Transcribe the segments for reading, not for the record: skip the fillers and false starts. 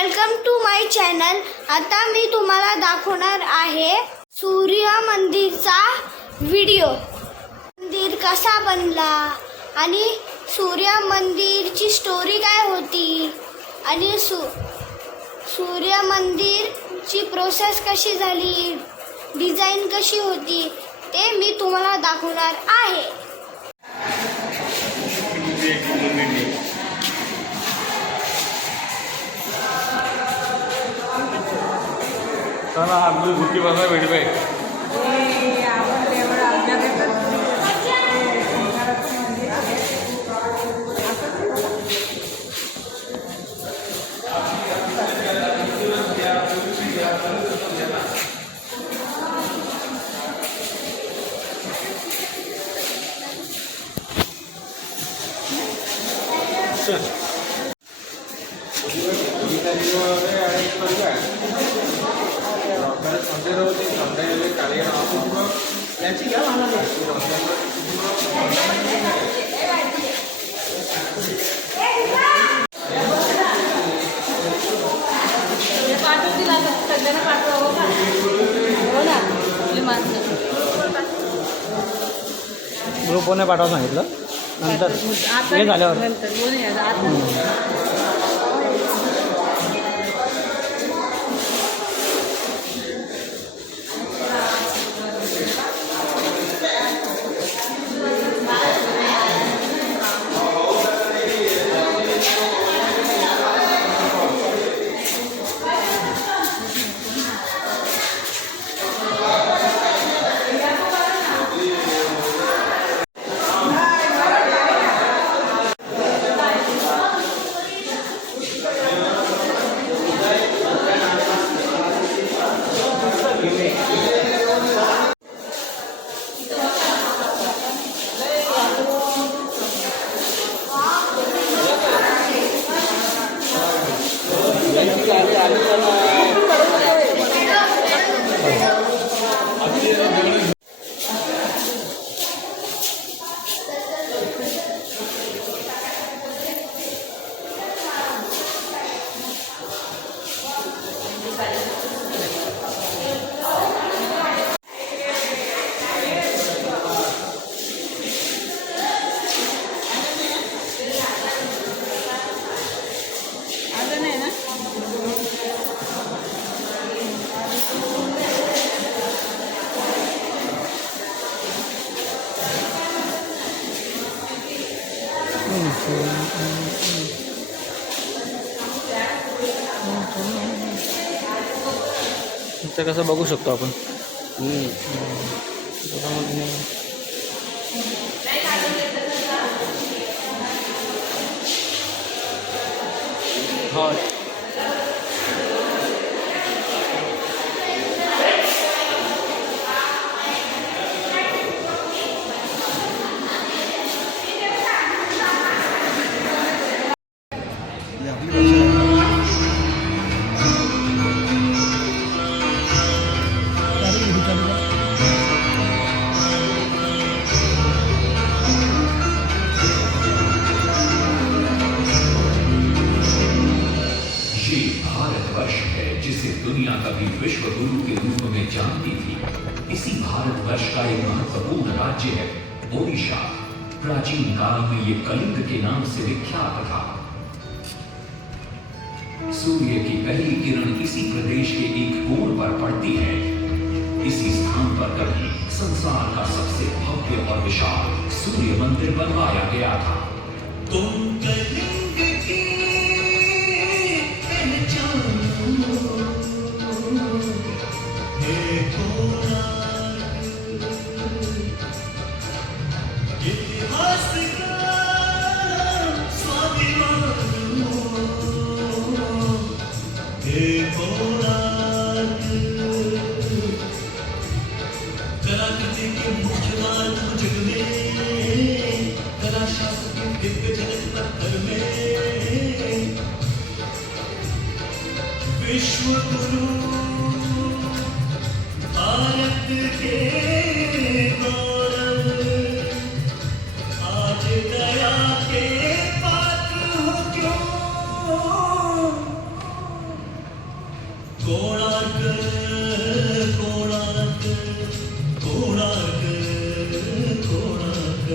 Welcome to my channel. आता मी तुम्हाला दाखवणार आहे सूर्य मंदिरचा व्हिडिओ। मंदिर कसा बनला आणि सूर्य मंदिरची स्टोरी काय होती आणि सूर्य मंदिरची प्रोसेस कशी झाली, डिझाइन कशी होती ते मी तुम्हाला दाखवणार आहे। चला आपली गुटी बघा वेळी ग्रुपने पाठवा सांगितलं नंतर हे झाल्यावर इथं कसं बघू शकतो आपण। हो दुनिया कभी विश्व गुरु के रूप में जानती थी। इसी भारतवर्ष का एक महत्वपूर्ण राज्य है ओडिशा। प्राचीन काल में ये कलिंग के नाम से विख्यात था। सूर्य की पहली किरण इसी प्रदेश के एक कोण पर पड़ती है। इसी स्थान पर कभी संसार का सबसे भव्य और विशाल सूर्य मंदिर बनवाया गया था। तुम कलिंग की कलाकृति के मुख्य मार्ग जग में, कला शास्त्र के दिव्य जनक पत्थर में विश्व गुरु भारत के गौरव, आज दया के पात्र हो क्यों कोणार्क कोणार्क कोणार्क कोणार्क।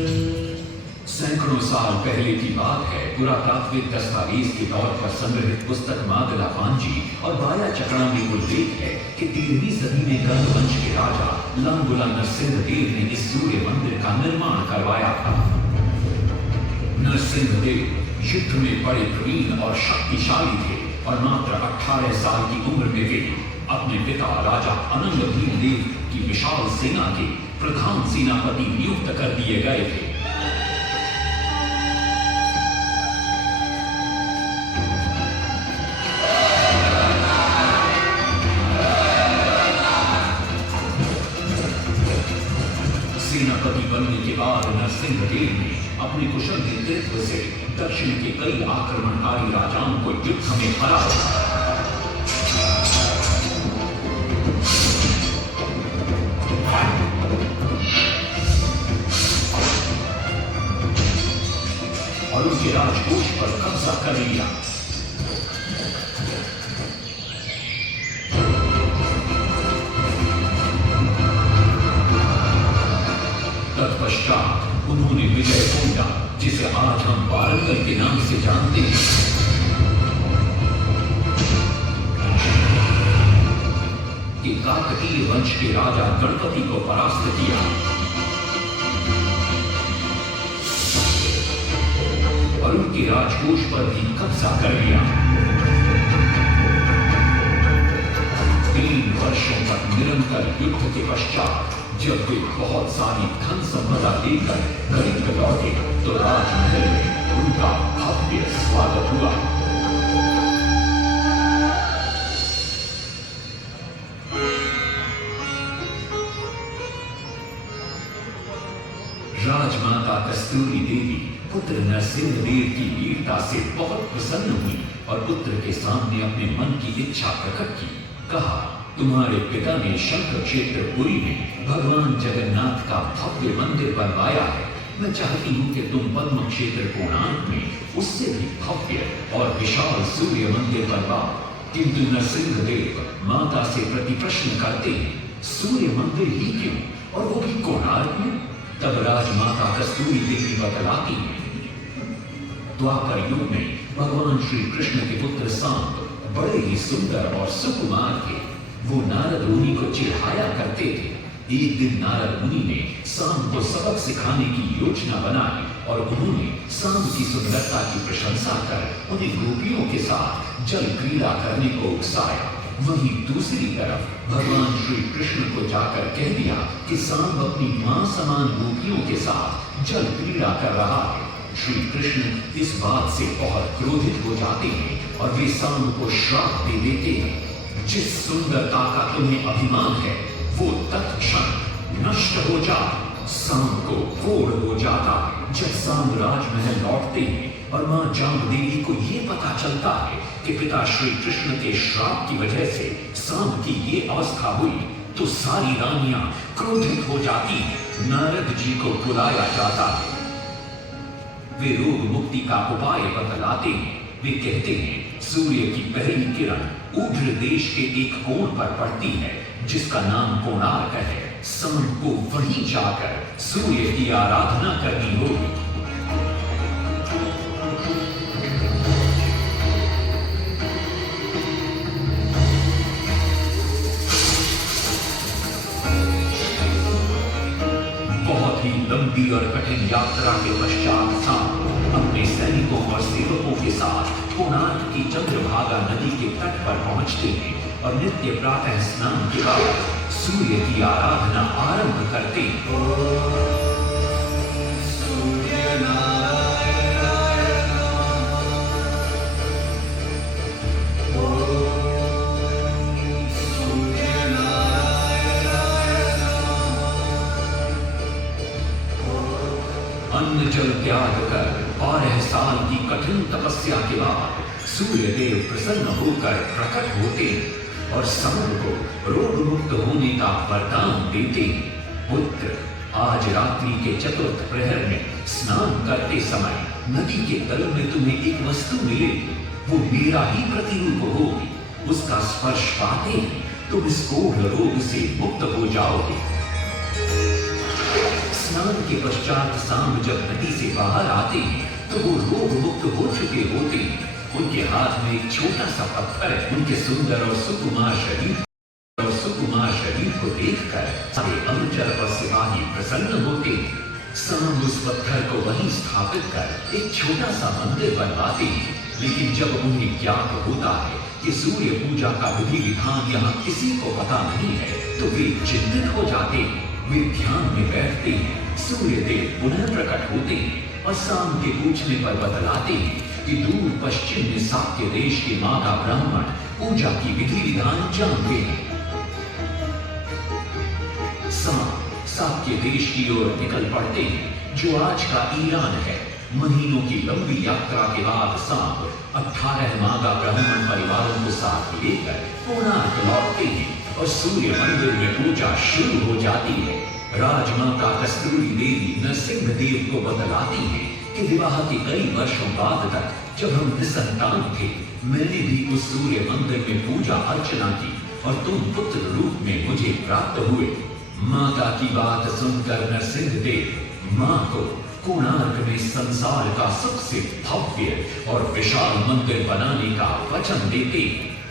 सैकड़ों साल पहले की बात है। पुरातात्विक दस्तावेज के तौर पर संग्रहित पुस्तक मादला पांजी और बाया चकड़ा में उल्लेख है कि 13वीं सदी में गंग वंश के राजा लंगुला नरसिंहदेव ने इस सूर्य मंदिर का निर्माण करवाया था। नरसिंहदेव युद्ध में बड़े प्रवीण और शक्तिशाली थे और मात्र 18 साल की उम्र में वे अपने पिता राजा अनंग भीमदेव की विशाल सेना के प्रधान सेनापति नियुक्त कर दिए गए थे। सेनापति बनने के बाद नरसिंहदेव ने अपने कुशल नेतृत्व से दक्षिण के कई आक्रमणकारी राजाओं को युद्ध में हराया। और उनके राजकोष पर कब्जा कर लिया। तत्पश्चात उन्होंने विजय कोंडा, जिसे आज हम वारंगल के नाम से जानते हैं, कि काकतीय वंश के राजा गणपति को परास्त किया और उनके राजकोष पर भी कब्जा कर लिया। 3 वर्षों तक निरंतर युद्ध के पश्चात जब वे बहुत सारी धन संपदा लेकर घर में लौटे तो राजमहल में उनका भव्य स्वागत हुआ। राजमाता कस्तूरी देवी पुत्र नरसिंहदेव की वीरता से बहुत प्रसन्न हुई और पुत्र के सामने अपने मन की इच्छा प्रकट की। कहा, तुम्हारे पिता ने शंख क्षेत्र पुरी में भगवान जगन्नाथ का भव्य मंदिर बनवाया है। मैं चाहती हूँ कि तुम पद्म क्षेत्र कोणार्क में उससे भी भव्य और विशाल सूर्य मंदिर बनवाओ। किंतु नरसिंहदेव माता से प्रति प्रश्न करते हैं, सूर्य मंदिर ही क्यों, और वो भी कोणार्क में? तब राजमाता कस्तूरी देवी बतलाती है, द्वापर युग में भगवान श्री कृष्ण के पुत्र सांब बड़े ही सुंदर और सुकुमार थे। वो नारद मुनि को चिढ़ाया करते थे। एक दिन नारद मुनि ने सांब को सबक सिखाने की योजना बनाई और उन्होंने सांब की सुंदरता की प्रशंसा कर उन्हें गोपियों के साथ जल क्रीड़ा करने को उकसाया। वहीं दूसरी तरफ भगवान श्री कृष्ण को जाकर कह दिया कि सांब अपनी मां समान गोपियों के साथ जल क्रीड़ा कर रहा है। श्री कृष्ण इस बात से बहुत क्रोधित हो जाते हैं और वे सांब को श्राप दे देते हैं, जिस सुंदरता का तुम्हें अभिमान है वो तत्क्षण नष्ट हो जा। सांब को कोढ़ हो जाता। जब सांब राजमहल लौटते हैं और मां जामदेवी को ये पता चलता है कि पिता श्री कृष्ण के श्राप की वजह से सांब की ये अवस्था हुई, तो सारी रानियां क्रोधित हो जाती हैं। नारद जी को बुलाया जाता है। वे रोग मुक्ति का उपाय बतलाते हैं। वे कहते हैं, सूर्य की पहली किरण उग्र देश के एक कोण पर पड़ती है जिसका नाम कोणार्क है। सांब को वहीं जाकर सूर्य की आराधना करनी होगी। बहुत ही लंबी और कठिन यात्रा के पश्चात सांब अपने सैनिकों और सेवकों के साथ कोणार्क की चंद्रभागा नदी के तट पर पहुंचते हैं और नित्य प्रातः स्नान के बाद सूर्य की आराधना आरंभ करते हैं। अन्न जल त्याग कर 12 साल की कठिन तपस्या के बाद सूर्य देव प्रसन्न होकर प्रकट होते और सांब को रोग मुक्त होने का वरदान देते। पुत्र, आज रात्रि के चतुर्थ प्रहर में स्नान करते समय नदी के तल में तुम्हें एक वस्तु मिलेगी। वो मेरा ही प्रतिरूप होगी। उसका स्पर्श पाते ही तुम इस कोढ़ रोग से मुक्त हो जाओगे। स्नान के पश्चात सांब जब नदी से बाहर आते हैं तो वो रोग मुक्त हो चुके होते हैं। उनके हाथ में एक छोटा सा पत्थर है। उनके सुंदर और सुकुमार शरीर को देखकर सारे अनुचर और सिपाही प्रसन्न होते हैं। सांब उस पत्थर को वहीं स्थापित कर एक छोटा सा मंदिर बनवाते हैं। लेकिन जब उन्हें ज्ञात होता है कि सूर्य पूजा का विधि विधान यहाँ किसी को पता नहीं है तो वे चिंतित हो जाते हैं। वे ध्यान में बैठते हैं। सूर्य देव पुनः प्रकट होते हैं और सांब के पूछने पर बतलाते हैं कि दूर पश्चिम में साक्य देश के माता ब्राह्मण पूजा की विधि विधान जानते हैं। सांब साक्य देश की ओर निकल पड़ते हैं जो आज का ईरान है। महीनों की लंबी यात्रा के बाद सांब 18 मागा ब्राह्मण परिवारों को साथ लेकर कोणार्क लौटते हैं और सूर्य मंदिर में पूजा शुरू हो जाती है। राजमाता कस्तूरी देवी नरसिंह देव को बतलाती है कि विवाह के कई वर्षों बाद तक जब हम निसंतान थे मैंने भी उस सूर्य मंदिर में पूजा अर्चना की और तुम पुत्र रूप में मुझे प्राप्त हुए। माता की बात सुनकर नरसिंह देव मां को कोणार्क में संसार का सबसे भव्य और विशाल मंदिर बनाने का वचन देते।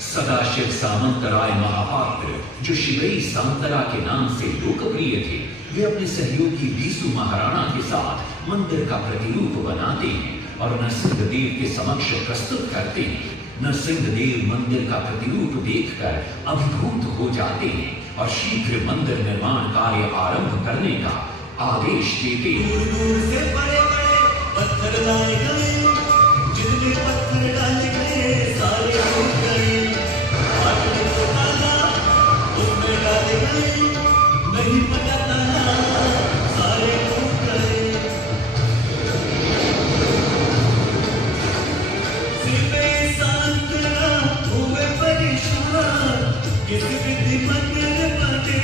सदाशिव सामंतराय महापात्र जो शिवई सांतरा के नाम से लोकप्रिय थे वे अपने सहयोगी बीसू महाराणा के साथ मंदिर का प्रतिरूप बनाते हैं और नरसिंह देव के समक्ष प्रस्तुत करते हैं। नरसिंह देव मंदिर का प्रतिरूप देखकर अभिभूत हो जाते हैं और शीघ्र मंदिर निर्माण कार्य आरंभ करने का आदेश देते हैं। दूर से बड़े बड़े पत्थर लाए गए, जितने पत्थर डाले गए सारे टूट गए। पाटली को डाला उसमें डाले गए, नहीं पता डाला सारे टूट गए। सिर्फ सांतरा हुए परेशान, किस विधि मंदिर बने।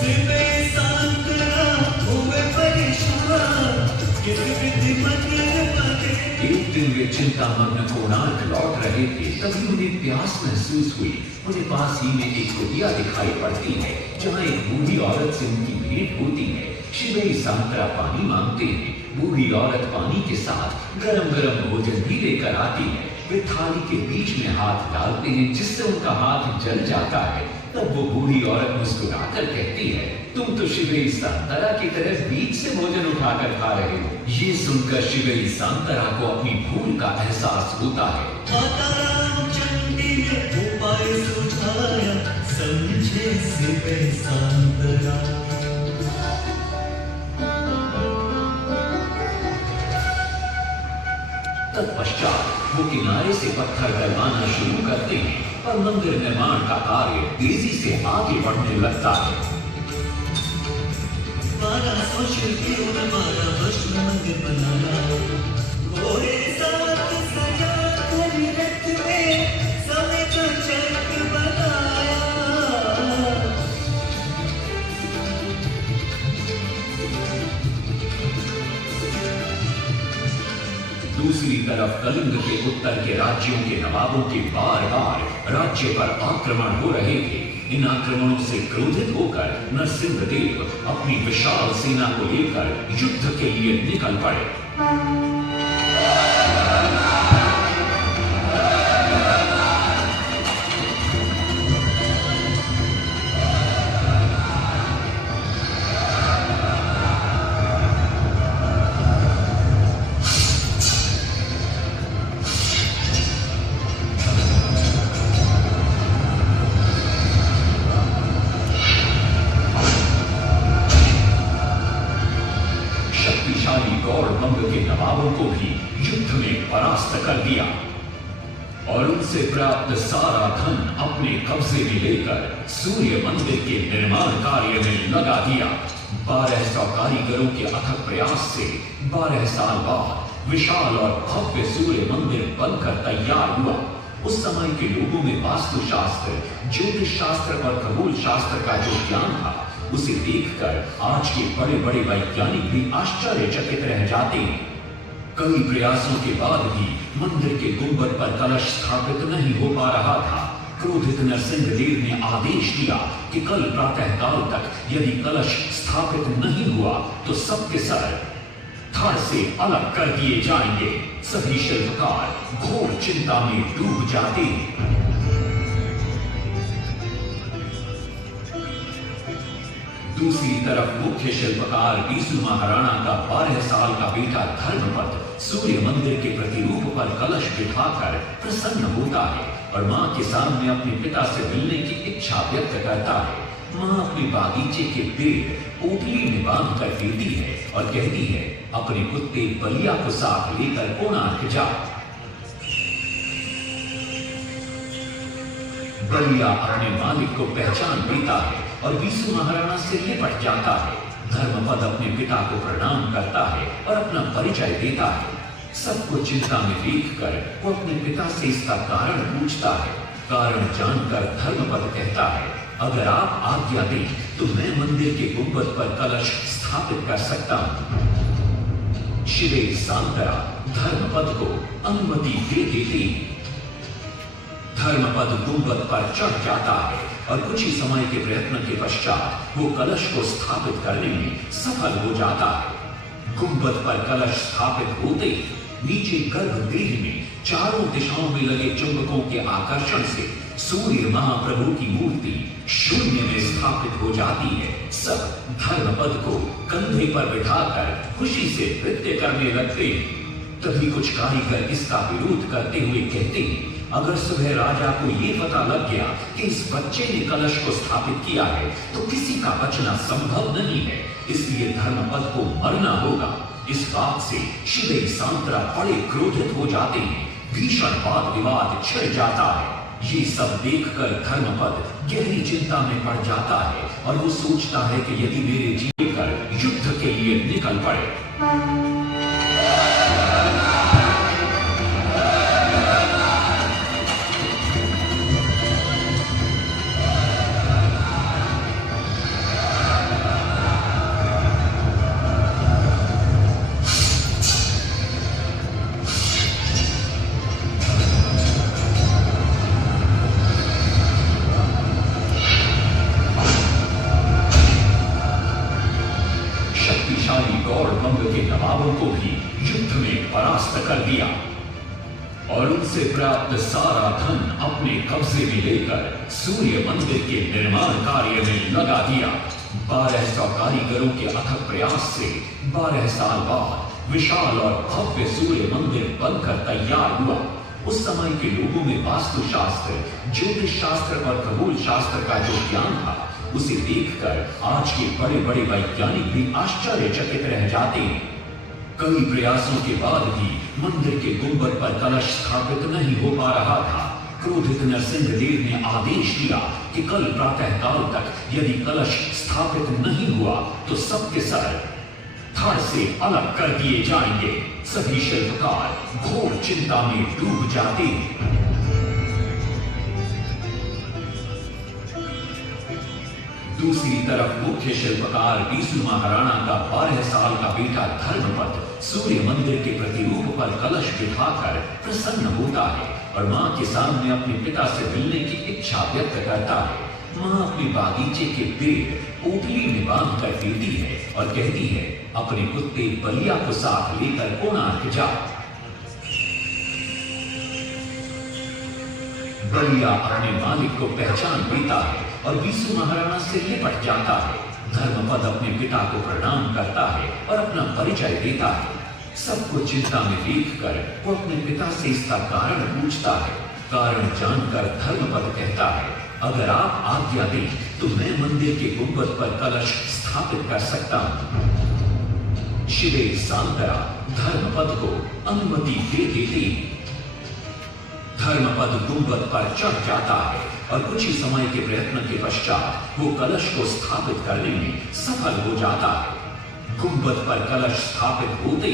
सिर्फ सांतरा हुए परेशान, किस विधि मंदिर बने। एक दिन वे चिंतामग्न कोणार्क लौट रहे थे तभी उन्हें प्यास महसूस हुई। उन्हें पास ही में एक कुटिया दिखाई पड़ती है जहाँ एक बूढ़ी औरत से उनकी भेंट होती है। शिवई सांतरा पानी मांगते हैं। बूढ़ी औरत पानी के साथ गरम गरम भोजन भी लेकर आती है। वे थाली के बीच में हाथ डालते हैं जिससे उनका हाथ जल जाता है। तब वो बूढ़ी औरत मुस्कुराकर कहती है तुम तो शिवई सांतरा की तरह बीच से भोजन उठाकर खा रहे हो। ये सुनकर शिवई सांतरा को अपनी भूल का एहसास होता है। माता रामचंडी ने उपाय सुझाया, समझे सिर्फ सांतरा। तत्पश्चात वो किनारे से पत्थर डलवाना शुरू करते हैं और मंदिर निर्माण का कार्य तेजी से आगे बढ़ने लगता है। 1200 शिल्पियों ने 12 वर्ष में मंदिर बनाया। घोड़े साथ सजा कर रथ में समय का चक्र बनाया। दूसरी तरफ कलिंग के उत्तर के राज्यों के नवाबों के बार बार राज्य पर आक्रमण हो रहे थे। इन आक्रमणों से क्रोधित होकर नरसिंह देव अपनी विशाल सेना को लेकर युद्ध के लिए निकल पड़े। को भी युद्ध में परास्त कर दिया और उनसे प्राप्त सारा धन अपने कब्जे में लेकर सूर्य मंदिर के निर्माण कार्य में लगा दिया। 1200 कारीगरों के अथक प्रयास से 12 साल बाद विशाल और भव्य सूर्य मंदिर बनकर तैयार हुआ। उस समय के लोगों में वास्तुशास्त्र, ज्योतिष शास्त्र और खगोल शास्त्र का जो ज्ञान था उसे देखकर आज के बड़े बड़े वैज्ञानिक भी आश्चर्यचकित रह जाते हैं। कई प्रयासों के बाद भी मंदिर के गुंबद पर कलश स्थापित नहीं हो पा रहा था। क्रोधित नरसिंह देव ने आदेश दिया कि कल प्रातः काल तक यदि कलश स्थापित नहीं हुआ तो सबके सर धड़ से अलग कर दिए जाएंगे। सभी शिल्पकार घोर चिंता में डूब जाते। दूसरी तरफ मुख्य शिल्पकार बीसू महाराणा का 12 साल का बेटा धर्मपद सूर्य मंदिर के प्रतिरूप पर कलश बिठाकर प्रसन्न होता है और मां के सामने अपने पिता से मिलने की इच्छा व्यक्त करता है। मां अपने बागीचे के पेड़ पोटली में बांध कर फिरती है और कहती है, अपने कुत्ते बलिया को साथ लेकर कोणार्क जा। बलिया अपने मालिक को पहचान लेता है और बीसू महाराणा से लिपट जाता है। धर्मपद अपने पिता को प्रणाम करता है और अपना परिचय देता है। सबको चिंता में देखकर वो अपने पिता से इसका कारण पूछता है। कारण जानकर धर्मपद कहता है, अगर आप आज्ञा दें तो मैं मंदिर के गुंबद पर कलश स्थापित कर सकता हूं। शिवे सांतरा धर्मपद को अनुमति दे देती। धर्मपद गुंबद पर चढ़ जाता है और कुछ ही समय के प्रयत्न के पश्चात वो कलश को स्थापित करने में सफल हो जाता है। गुंबद पर कलश स्थापित होते नीचे गर्भगृह में चारों दिशाओं में लगे चुंबकों के आकर्षण से सूर्य महाप्रभु की मूर्ति शून्य में स्थापित हो जाती है। सब धर्मपद को कंधे पर बिठाकर खुशी से नृत्य करने लगते हैं। तभी कुछ कारीगर इसका विरोध करते हुए कहते हैं, अगर सुबह राजा को ये पता लग गया कि इस बच्चे ने कलश को स्थापित किया है तो किसी का बचना संभव नहीं है, इसलिए धर्मपद को मरना होगा। इस बात से शिवे सांतरा बड़े क्रोधित हो जाते हैं। भीषण वाद विवाद छिड़ जाता है। ये सब देखकर धर्मपद गहरी चिंता में पड़ जाता है और वो सोचता है कि यदि मेरे जीकर युद्ध के लिए निकल पड़े। को भी युद्ध में परास्त कर दिया और उनसे प्राप्त सारा धन अपने कब्जे में लेकर सूर्य मंदिर के निर्माण कार्य में लगा दिया। 1200 कारीगरों के अथक प्रयास से 12 साल बाद विशाल और भव्य सूर्य मंदिर बनकर तैयार हुआ। उस समय के लोगों में वास्तुशास्त्र, ज्योतिष शास्त्र और खगोल शास्त्र का जो ज्ञान था उसे देखकर आज के बड़े बड़े वैज्ञानिक भी आश्चर्यचकित रह जाते हैं। कई प्रयासों के बाद भी मंदिर के गुंबद पर कलश स्थापित नहीं हो पा रहा था। क्रोधित नरसिंह देव ने आदेश दिया कि कल प्रातः काल तक यदि कलश स्थापित नहीं हुआ तो सबके सर धड़ से अलग कर दिए जाएंगे। सभी शिल्पकार घोर चिंता में डूब जाते। दूसरी तरफ मुख्य शिल्पकार बीसू महाराणा का 12 साल का बेटा धर्मपद सूर्य मंदिर के प्रतिरूप पर कलश बिठाकर प्रसन्न होता है और मां के सामने अपने पिता से मिलने की इच्छा व्यक्त करता है। मां अपने बागीचे के पेड़ पोटली में बांध कर फिरती है और कहती है, अपने कुत्ते बलिया को साथ लेकर कोणार्क जा। बलिया अपने मालिक को पहचान लेता है और बीसू महाराणा से लिपट जाता है। धर्मपद अपने पिता को प्रणाम करता है और अपना परिचय देता है। सबको चिंता में देखकर वो अपने पिता से इसका कारण पूछता है। कारण जानकर धर्मपद कहता है, अगर आप आज्ञा दें तो मैं मंदिर के गुंबद पर कलश स्थापित कर सकता हूं। शिवे सांतरा धर्मपद को अनुमति दे देती। धर्मपद गुंबद पर चढ़ जाता है और कुछ ही समय के प्रयत्न के पश्चात वो कलश को स्थापित करने में सफल हो जाता है। गुंबद पर कलश स्थापित होते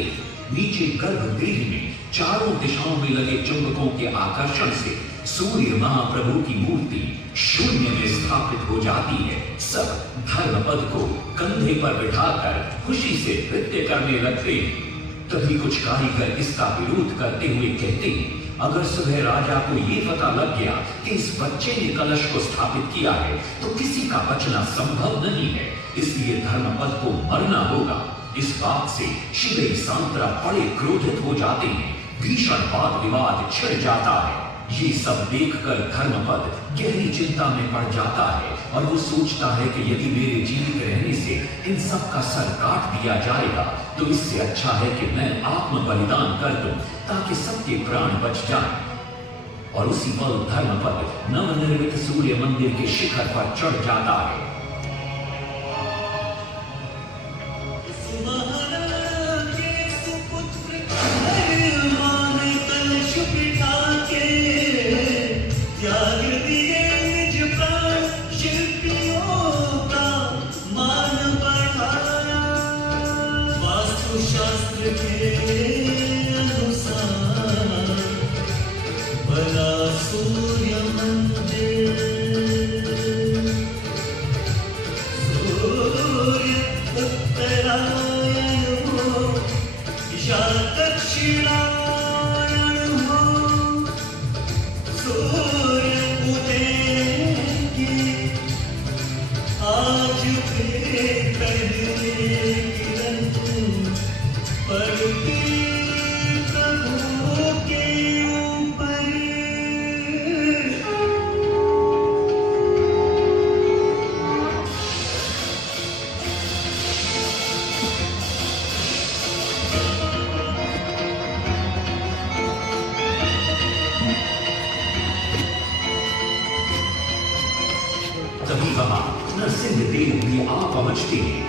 नीचे गर्भगृह में चारों दिशाओं में लगे चुंबकों के आकर्षण से सूर्य महाप्रभु की मूर्ति शून्य में स्थापित हो जाती है। सब धर्मपद को कंधे पर बिठाकर खुशी से नृत्य करने लगते हैं। तभी कुछ कारीगर इसका विरोध करते हुए कहते हैं, अगर सुबह राजा को ये पता लग गया कि इस बच्चे ने कलश को स्थापित किया है तो किसी का बचना संभव नहीं है, इसलिए धर्मपद को मरना होगा। इस बात से शिवेरी सांतरा बड़े क्रोधित हो जाते हैं, भीषण वाद विवाद छिड़ जाता है। ये सब देखकर धर्मपद गहरी चिंता में पड़ जाता है और वो सोचता है कि यदि मेरे जीवित रहने से इन सब का सर काट दिया जाएगा तो इससे अच्छा है कि मैं आत्म बलिदान कर दूं ताकि सबके प्राण बच जाएं। और उसी पल धर्मपद नवनिर्मित सूर्य मंदिर के शिखर पर चढ़ जाता है। शास्त्र के अनुसार बना सूर्य मंदिर, सूर्य उत्तरायण हो या दक्षिणायण हो, सूर्य उदेगी आज भी पहले किरण पड़ती प्रभु के ऊपर। तभी वहां नरसिंह देव भी आ पहुंचते हैं।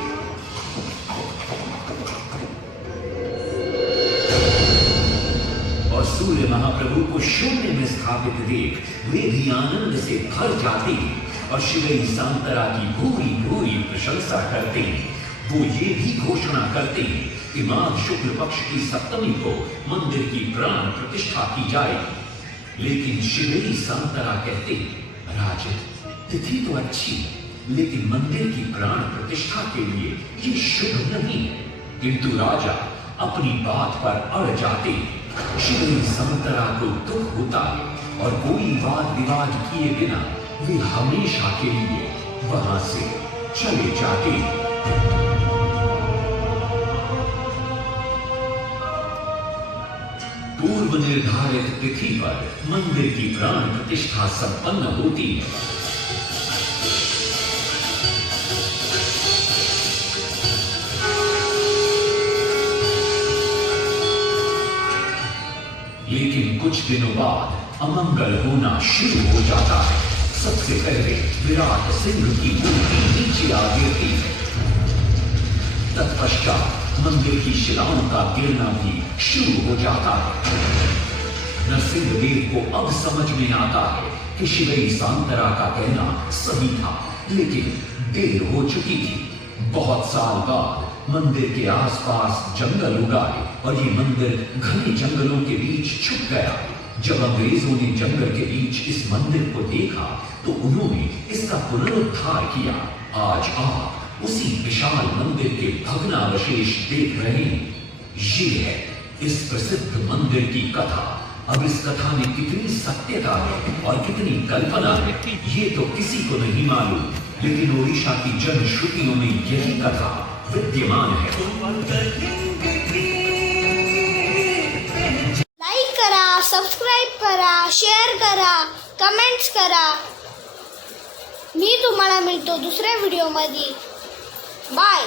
और सूर्य महाप्रभु को शून्य में स्थापित देख वे भी आनंद से भर जाते हैं और शिवेरी सांतरा की भूरी भूरी प्रशंसा करते हैं। वो ये भी घोषणा करते हैं कि माघ शुक्ल पक्ष की सप्तमी को मंदिर की प्राण प्रतिष्ठा की जाएगी। लेकिन शिवेरी सांतरा कहते हैं, राजन तिथि तो अच्छी है लेकिन मंदिर की प्राण प्रतिष्ठा के लिए ये शुभ नहीं है। किंतु राजा अपनी बात पर अड़ जाते हैं। शिवेरी सांतरा को दुख होता है और कोई वाद विवाद किए बिना वे हमेशा के लिए वहां से चले जाते हैं। पूर्व निर्धारित तिथि पर मंदिर की प्राण प्रतिष्ठा संपन्न होती है। लेकिन कुछ दिनों बाद अमंगल होना शुरू हो जाता है। सबसे पहले विराट सिंह की मूर्ति नीचे आ गिरती है। तत्पश्चात मंदिर की शिलाओं का गिरना भी शुरू हो जाता है। नरसिंह देव को अब समझ में आता है कि शिवेरी सांतरा का कहना सही था, लेकिन देर हो चुकी थी। बहुत साल बाद मंदिर के आसपास जंगल उगाए और ये मंदिर घने जंगलों के बीच छुप गया। जब अंग्रेजों ने जंगल के बीच इस मंदिर को देखा तो उन्होंने इसका पुनरुद्धार किया। आज आप उसी विशाल मंदिर के भग्नावशेष देख रहे हैं। ये है इस प्रसिद्ध मंदिर की कथा। अब इस कथा में कितनी सत्यता है और कितनी कल्पना है ये तो किसी को नहीं मालूम, लेकिन ओडिशा की जनश्रुतियों में यही कथा विद्यमान है। लाईक करा, सबस्क्राईब करा, शेअर करा, कमेंट्स करा। मी तुम्हाला मिळतो दुसऱ्या व्हिडिओमध्ये। बाय.